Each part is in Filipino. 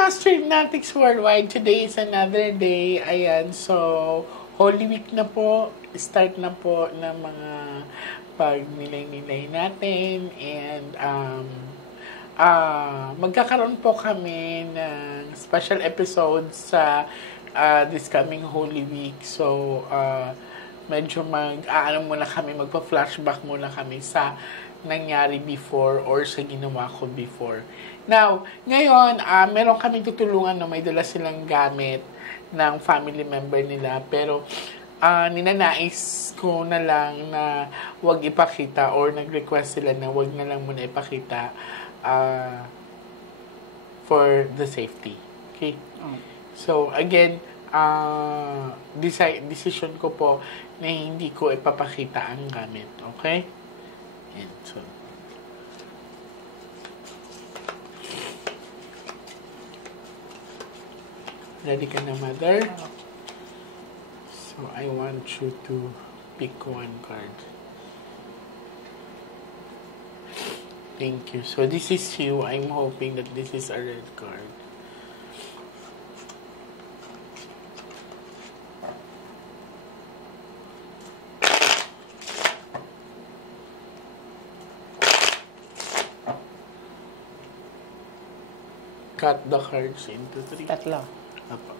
Astronauts Worldwide, today is another day. Ayan, so Holy Week na po. Start na po ng mga pag-nilay-nilay natin. And magkakaroon po kami ng special episode sa this coming Holy Week. So, medyo magpa-flashback muna kami sa nangyari before or sa ginawa ko before. Now, ngayon, meron kaming tutulungan na may dala silang gamit ng family member nila. Pero, ninanais ko na lang na wag ipakita or nag-request sila na wag na lang muna ipakita for the safety. Okay? So, again, decision ko po na hindi ko ipapakita ang gamit. Okay? And so, ready ka na, Mother? So, I want you to pick one card. Thank you. So, this is you. I'm hoping that this is a red card. Cut the cards into 3. Tatlo. Apa.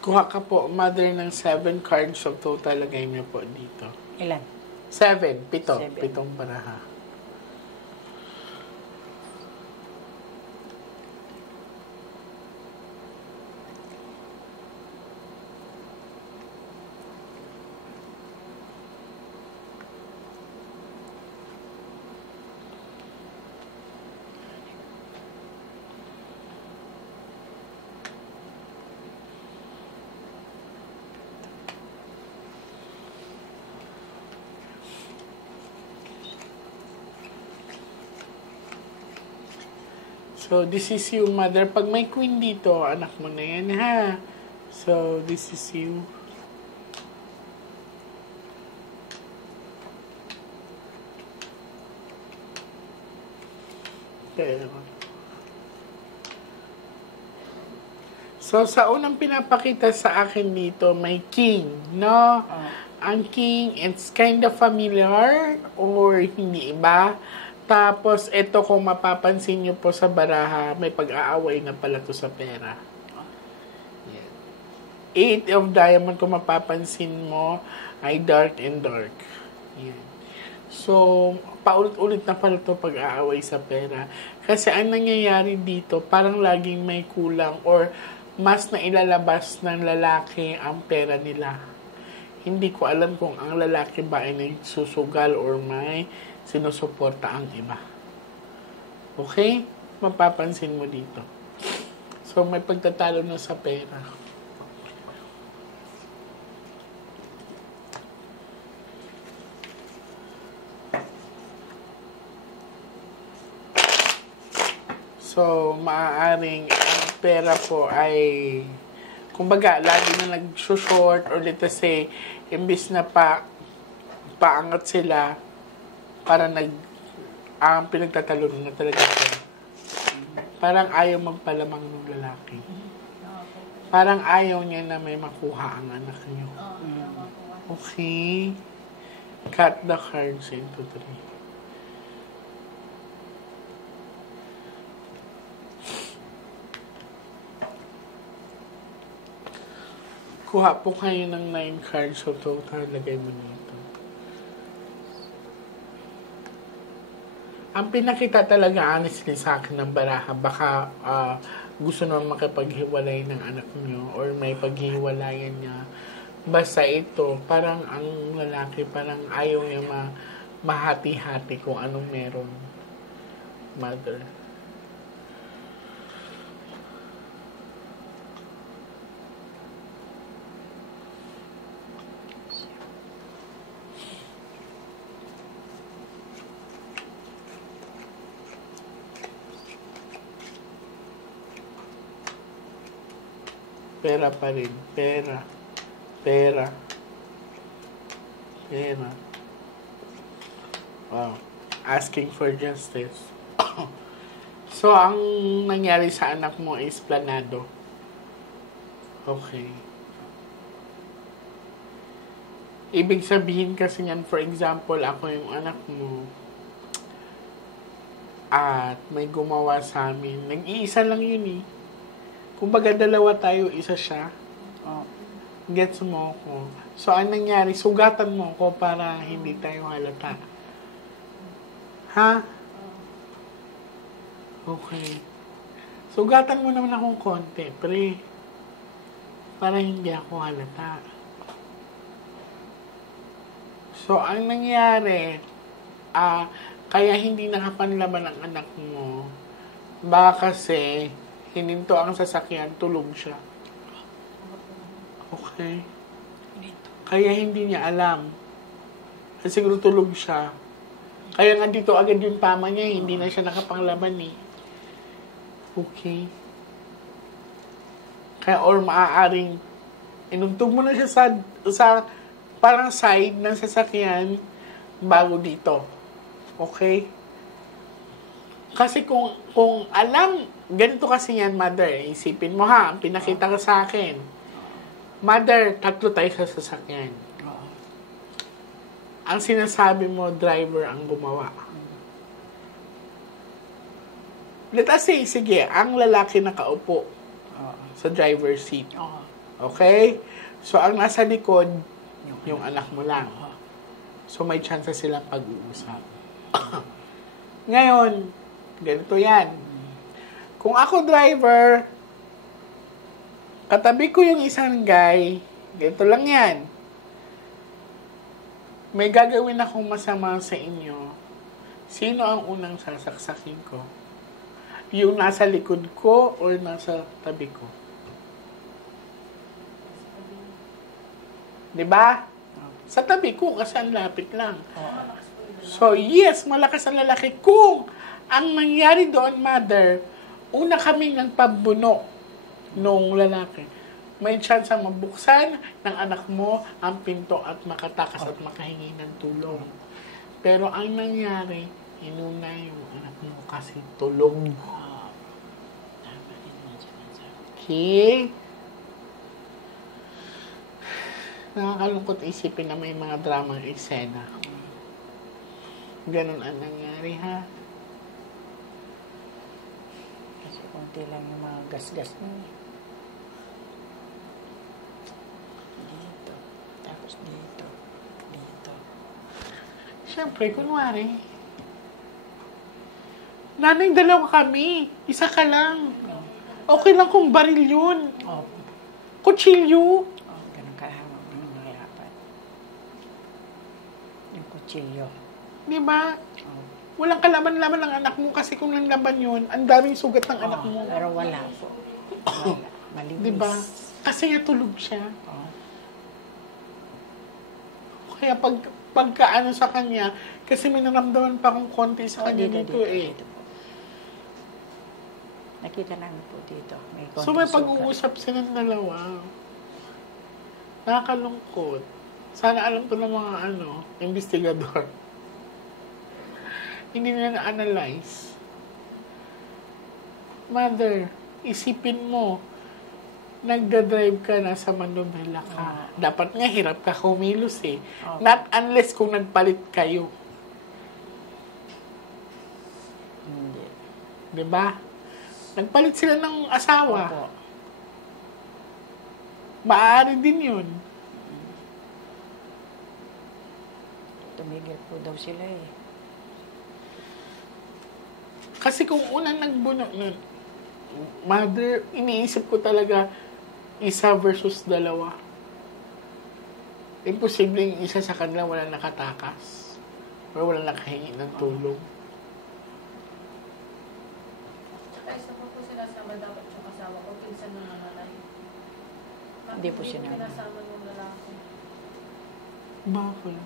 Kuha ka po, Mother, ng 7 cards of total. Lagay niyo po dito. Ilan? 7. 7. 7. 7 baraha. So, this is you, Mother. Pag may queen dito, anak mo na yan, ha? So, this is you. Pero. So, sa unang pinapakita sa akin dito, may king, no? Ang king, it's kind of familiar or hindi iba. Tapos, ito kung mapapansin nyo po sa baraha, may pag-aaway na pala to sa pera. Yan. 8 of diamond, kung mapapansin mo, ay dark and dark. Yan. So, paulit-ulit na pala to pag-aaway sa pera. Kasi ang nangyayari dito, parang laging may kulang or mas na ilalabas ng lalaki ang pera nila. Hindi ko alam kung ang lalaki ba ay nagsusugal or may sinusuporta ang iba. Okay? Mapapansin mo dito. So, may pagtatalo na sa pera. So, maaaring ang pera po ay kumbaga, lagi na nag-short or let's say, imbis na paangat sila, para pinagtatalo na talaga siya. Parang ayaw magpalamang ng lalaki. Parang ayaw niya na may makuha ang anak niyo. Okay. Cut the cards into 3. Kuha po kayo ng 9 cards of total. Lagay mo nito. Ang pinakita talaga honestly sa akin ng baraha, baka gusto naman makipaghiwalay ng anak niyo or may paghiwalayan niya. Basta ito, parang ang lalaki, parang ayaw niya mahati-hati kung anong meron. Mother. Pera pa rin. Pera. Pera. Pera. Wow. Asking for justice. So, ang nangyari sa anak mo is planado. Okay. Ibig sabihin kasi yan, for example, ako yung anak mo, at may gumawa sa amin. Nag-iisa lang yun eh. Kumbaga, dalawa tayo, isa siya. Oh. Gets mo ko. So, ang nangyari, sugatan mo ko para hindi tayo halata. Ha? Okay. Sugatan mo naman akong konti, pre. Para hindi ako halata. So, ang nangyari, kaya hindi nakapanlaban ang anak mo, baka kasi, hininto ang sasakyan, tulog siya. Okay? Kaya hindi niya alam. Kasi siguro tulog siya. Kaya nga dito agad yung tama niya, hindi na siya nakapanglaban eh. Okay? Kaya or maaaring inuntog mo na siya sa parang side ng sasakyan bago dito. Okay? Kasi kung alam, ganito kasi yan, mother, isipin mo ha, pinakita ka sa akin. Mother, 3 tayo sa sasakyan. Ang sinasabi mo, driver ang gumawa. Let us say, sige, ang lalaki nakaupo sa driver's seat. Okay? So, ang nasa likod, yung anak mo lang. So, may chance silang pag-uusap. Ngayon, ganito yan. Kung ako driver, katabi ko yung isang guy, ganito lang yan. May gagawin akong masama sa inyo. Sino ang unang sasaksakin ko? Yung nasa likod ko or nasa tabi ko? Diba? Sa tabi ko kasi ang lapit lang. So, yes, malakas ang lalaki. Kung ang nangyari doon, mother, una kaming nagpabuno nung lalaki. May chance ang mabuksan ng anak mo ang pinto at makatakas at makahingi ng tulong. Pero ang nangyari, inuna yung anak mo kasi tulog. Okay? Nakakalungkot isipin na may mga dramang eksena. Ganun ang nangyari, ha? Kasi konti lang yung mga gas-gas mo. Dito. Tapos dito. Dito. Siyempre, kunwari. Nanay, 2 kami. Isa ka lang. Okay lang kung baril yun. Kutsilyo. Ganun kahama mo yung mahirapan. Yung kutsilyo. Di ba? Walang kalaban-laban ng anak mo kasi kung nanlaban yun, ang daming sugat ng anak mo. Pero wala po. Wala. Malinis. Di ba? Kasi nga tulog siya. Kaya pagkaano sa kanya, kasi may naramdaman pa akong konti sa kanya dito eh. Nakita namin po dito. May So may pag-uusap silang dalawa. Nakakalungkot. Sana alam to ng mga investigador. Hindi nila na-analyze. Mother, isipin mo, nagda-drive ka na sa Manubela ka. Dapat nga hirap ka kumilos eh. Not unless kung nagpalit kayo. Hindi. Diba? Nagpalit sila ng asawa. Opo. Maaari din yun. Tumigil po daw sila eh. Kasi kung unang nagbuno nun, mother, iniisip ko talaga, 1 versus 2. Imposibleng isa sa kanila wala nakatakas. Or wala nakahingi ng tulong. Tsaka isa pa po sinasama dapat yung asawa ko, pinsan ng namalay. Hindi po sinama. Pinasama ng lalaki. Bakit?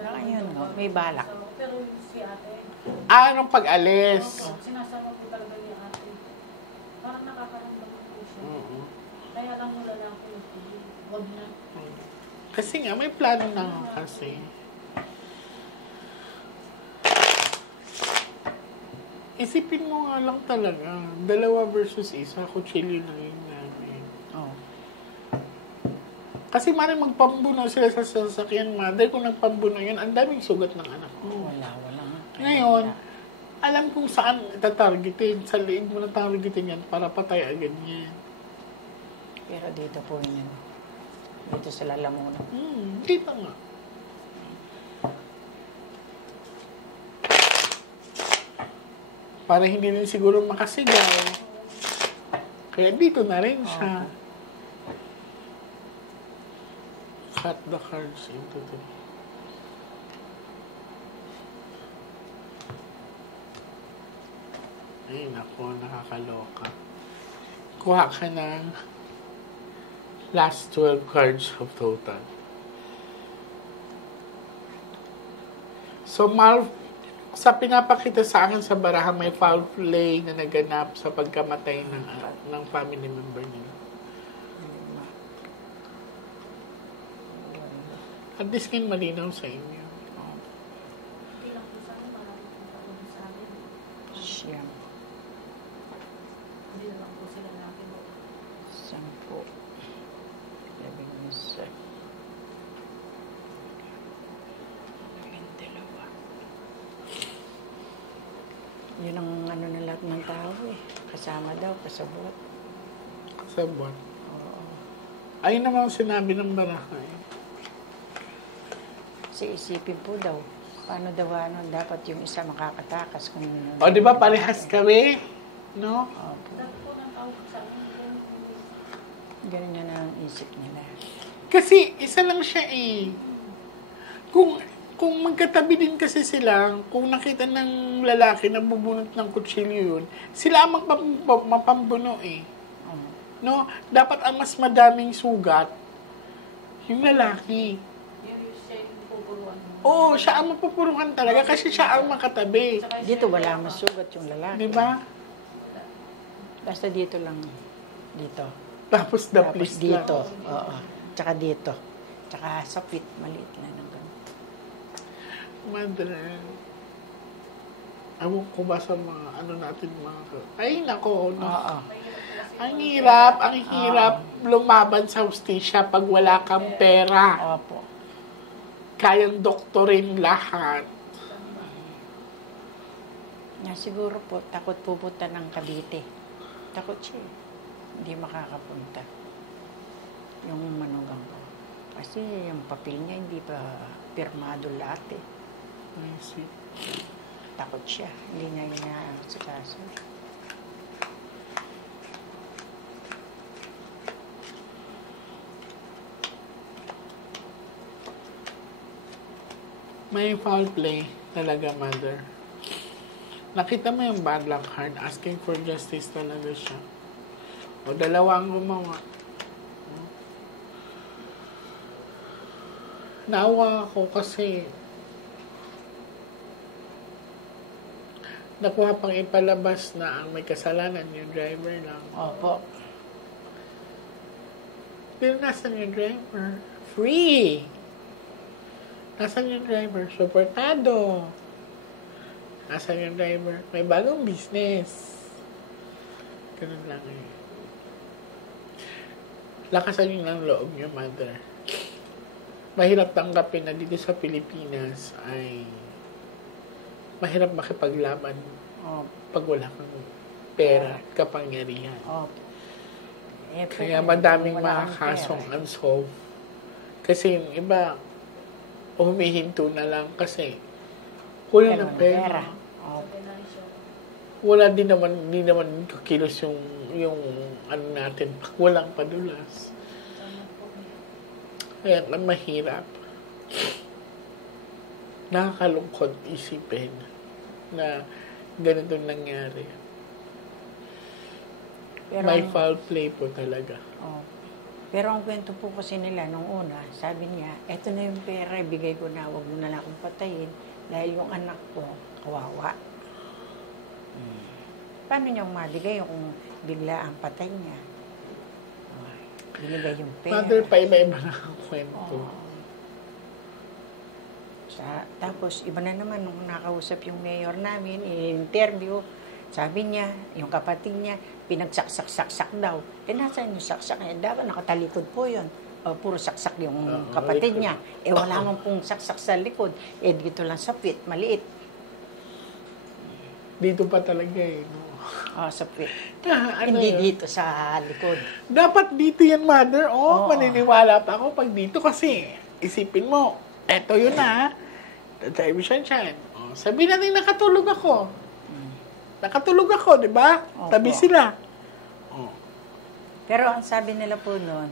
Wala yun, no? May balak. Pero si ate, Anong pag-alis? sinasama po talaga ni ate. Parang nakakaramdam po siya. Kaya lang wala na ako nagpili. Huwag na. Kasi nga, may plano na nga kasi. Isipin mo nga lang talaga, 2 versus 1, kutsilyo na yun namin. Oh. Kasi maring magpambuno sila sa sasakyan, mother. Kung nagpambuno yun, ang daming sugat ng anak mo. Wala nga. Ngayon, alam kung saan tatargetin. Sa liig mo na targetin yan para patay agad yan. Pero dito po yun. Dito sa lalamunan. Dito nga. Para hindi rin siguro makasigaw. Kaya dito na rin siya. Cut the cards into the... Ay, nako, nakakaloka. Kuha ka ng last 12 cards of total. So, sa pinapakita sa akin sa baraha, may foul play na naganap sa pagkamatay ng family member niya. At least ngayon malinaw sa inyo. Hindi lang po sa akin, maraming kong taon sa akin. Siyam. Hindi na lang po sila natin. 10. 11. 12. Yun ang ano na lahat ng tao eh. Kasama daw, kasabot. Kasabot. Oo. Ayun naman ang sinabi ng baraha eh. Kasi isipin po daw, paano daw dapat yung isa makakatakas kung... O, di ba parehas kami? No? Opo. Dati po ng tawag sa akin. Ganun na ang isip nila. Kasi isa lang siya eh. Kung magkatabi din kasi sila, kung nakita ng lalaki na bubunot ng kutsilyo yun, sila ang mapambuno eh. No? Dapat ang mas madaming sugat, yung lalaki. Yung siya yung pupuruan mo. Oo, siya ang mapupuruhan talaga kasi siya ang makatabi. Dito wala masugat yung lalaki. Di ba? Basta dito lang. Dito. Tapos Tapos please dito. lang. Oo. Tsaka dito. Tsaka sa pit. Maliit lang ng ganun. Madre. Ewan ko ba sa mga ano natin mga... Ay, nako. No. Oo. Ang hirap lumaban sa hustisya pag wala kang pera. Opo. Kayang doktorin lahat. Siguro po, takot pupunta ng Cavite. Takot siya. Hindi makakapunta. Yung manugang ko. Kasi yung papel niya hindi pa pirmado lahat eh. I see. Takot siya. Hindi niya inaasikaso. May foul play talaga, mother. Nakita mo yung bad luck card, asking for justice talaga siya. O dalawang gumawa. Naawa ako kasi nakuha pang ipalabas na ang may kasalanan yung driver lang. Opo. Pero nasan yung driver? Free! Nasaan yung driver? Suportado. Nasaan yung driver? May bagong business. Ganun lang eh. Lakasan yung ng loob niyo, mother. Mahirap tanggapin na dito sa Pilipinas ay mahirap makipaglaban pag wala kang pera at kapangyarihan. Opo. Kaya madaming mga kasong unsolved. Kasi yung iba, humihinto na lang kasi kulang ng pera. Opo. Wala din naman kakilos yung ano natin, walang padulas. Kaya ang mahirap. Nakakalungkot isipin na ganito nangyari. Pero, May foul play po talaga. oh. Pero ang kwento po kasi nila nung una, sabi niya, eto na yung pera, ibigay ko na, huwag mo na lang akong patayin dahil yung anak ko, kawawa. Paano niyang mabigay kung bigla ang patay niya? binigay yung pera. Mother, pa-iba-iba na ang kwento. Tapos, iba na naman, nung nakausap yung mayor namin, in-interview, sabi niya, yung kapatid niya, pinagsaksak-saksak daw. Nasaan yung saksak niya? Dapat nakatalikod po yun. Puro saksak yung kapatid niya. Wala man pong saksak sa likod. Dito lang sa pit, maliit. Dito pa talaga no? Sa pit. Ano Hindi yun? dito sa likod. Dapat dito yan, Mother. Oo. Maniniwala pa ako pag dito kasi isipin mo, eto yun na, television siya. Sabihin natin nakatulog ako. Nakatulog ako, di ba? Opo. Tabi sila. Pero ang sabi nila po noon,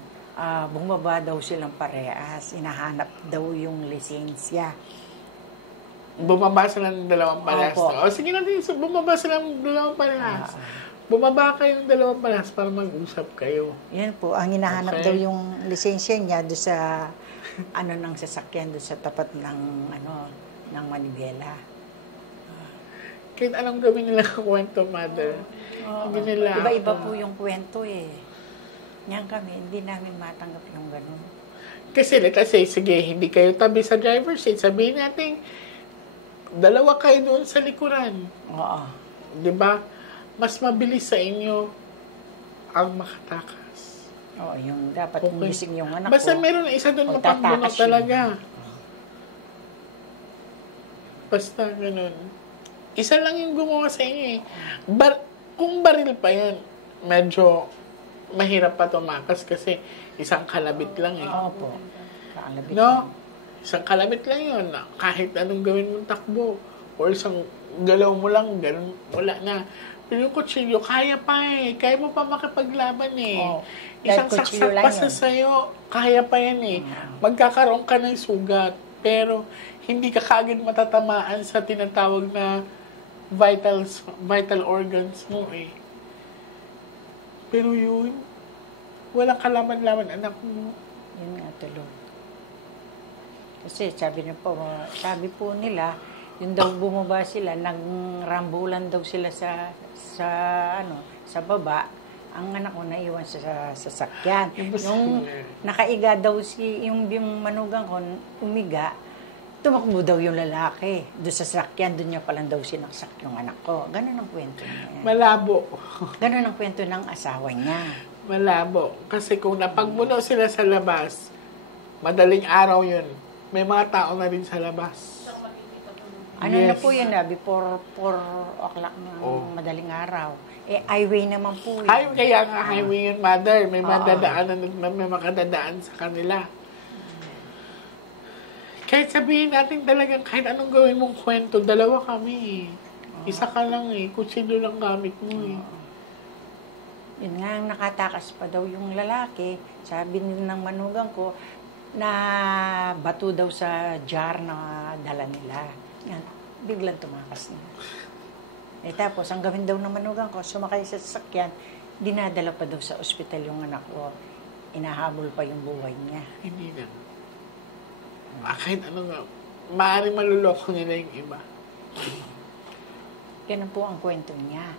bumaba daw silang parehas. Inahanap daw yung lisensya. Bumaba sila ng dalawang parehas. Opo. O sige natin, bumaba sila ng dalawang parehas. Bumaba kayong dalawang parehas para mag-usap kayo. Yan po, ang hinahanap Okay. daw yung lisensya niya doon sa ng sasakyan doon sa tapat ng ng Manibela. Kahit anong gawin nila ng kwento, Mother. Hindi nila Iba-iba po yung kwento Yan kami, hindi namin matanggap yung ganun. Kasi let's say, sige, hindi kayo tabi sa driver's seat. Sabihin natin, dalawa kayo doon sa likuran. Oo. Di ba? Mas mabilis sa inyo ang makatakas. Oo, yung dapat gumising yung anak Basta ko. meron na isa doon O, mapambunot tatakas yun. talaga. Basta ganun. Isa lang yung gumawa sa inyo kung baril pa yan, medyo mahirap pa tumakas kasi isang kalabit lang Opo. Kaalabit No? Isang kalabit lang yun. Kahit anong gawin mong takbo. Or isang galaw mo lang, ganun, wala na. Pero yung kutsilyo, kaya pa Kaya mo pa makipaglaban Isang Dahil kutsilyo saksak lang pa yun. sa sayo, kaya pa yan Magkakaroon ka ng sugat. Pero hindi ka kaagad matatamaan sa tinatawag na vital organs mo Pero yun, walang kalaman-laman anak mo. Yun nga tuloy. Kasi sabi po nila, yung daw bumaba sila, nagrambulan daw sila sa baba. Ang anak ko naiwan sa sasakyan. Nung nakaiga daw yung manugang ko, umiga, tumakbo daw yung lalaki. Doon sa sasakyan, doon niya palang daw sinaksak yung anak ko. Ganun ang kwento niya. Malabo. Ganun ang kwento ng asawa niya. Malabo. Kasi kung napagbuno sila sa labas, madaling araw yun. May mga tao na rin sa labas. Ano na po yun before 4 o'clock ng madaling araw. Highway naman po yun. Kaya nga highway yun, Mother. May may makadadaan sa kanila. Kahit sabihin natin talagang kahit anong gawin mong kwento, dalawa kami Isa ka lang kutsilyo lang gamit mo Yun nga, nakatakas pa daw yung lalaki. Sabi ng manugang ko, na bato daw sa jar na dala nila. Yan, biglang tumakas na. Tapos, ang gawin daw ng manugang ko, sumakay sa sasakyan, dinadala pa daw sa ospital yung anak ko. Inahabol pa yung buhay niya. Hindi na. Kahit ano nga, maaaring maluloko nila yung iba. Ganun po ang kwento niya.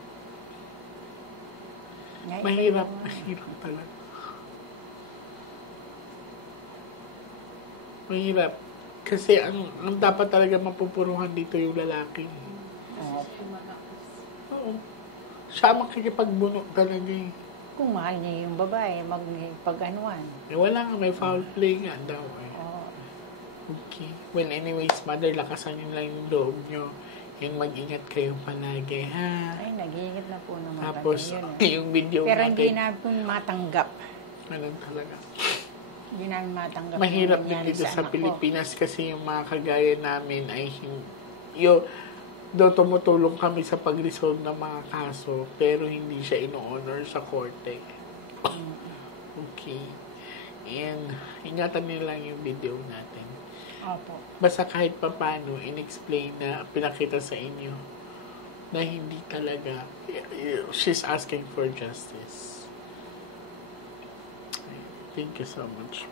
Mahirap talaga. Mahirap. Kasi ang dapat talaga mapupuruhan dito yung lalaki. Oo. Siya makikipagbunok talaga Kung mahal niya yung babae, magpag-anuan. Wala nga, may foul play nga daw Okay. Well, anyways, Mother, lakasan nyo lang yung loob nyo. Yung mag-ingat kayo palagi, ha? Ay, nag-iingat na po naman. Tapos, yung video pero natin. hindi namin matanggap. Ano talaga? Hindi namin matanggap. Mahirap yung din nangyari dito sa anak ko. Pilipinas kasi yung mga kagaya namin ay tumutulong kami sa pag-resolve ng mga kaso pero hindi siya ino-honor sa korte. Okay. And ingatan nila lang yung video natin. Opo. Basta kahit papano, in-explain na pinakita sa inyo na hindi talaga she's asking for justice. Thank you so much.